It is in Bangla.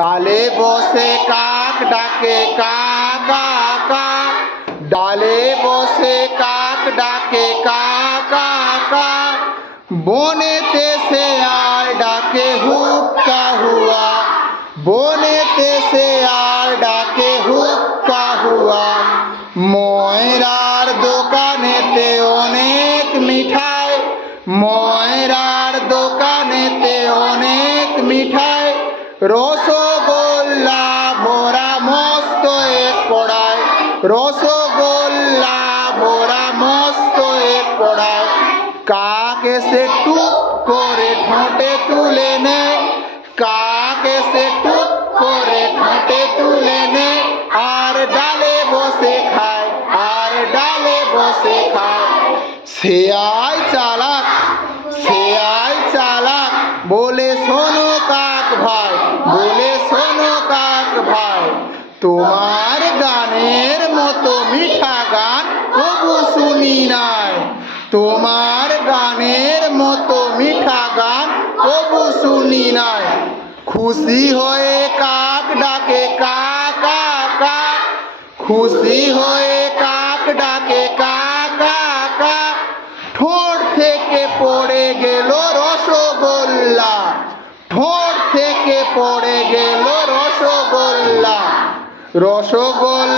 ডালে বসে কাক ডাকে কা কা কা, ডালে বসে কাক ডাকে কা কা কা, বনেতে শেয়াল ডাকে হুক্কা হুয়া, বনেতে শেয়াল ডাকে হুক্কা হুয়া। ময়রার দোকানেতে অনেক মিঠাই, ময়রার দোকানেতে অনেক মিঠাই, রসগোল্লা ভরা মস্ত এক কড়াই, রসগোল্লা ভরা মস্ত এক কড়াই। কাক এসে টুক করে ঠোঁটে তুলে নেয়, কাক এসে টুক করে ঠোঁটে তুলে নেয়, আর ডালে বসে খায়, আর ডালে বসে খায়। শেয়াল চালাক, শেয়াল চালাক, বলে শোনো কাক ভাই, বলে শোনো কাক ভাই, তোমার গানের মতো মিঠা গান তবু শুনি নাই, তোমার গানের মতো মিঠা গান তবু শুনি নাই। খুশি হয়ে কাক ডাকে কা কা কা, খুশি হয়ে কাক ডাকে কা কা কা, ঠোঁট থেকে পড়ে গেল রসগোল্লা, ঠোঁট থেকে পড়ে গেল রসগোল্লা, রসগোল্লা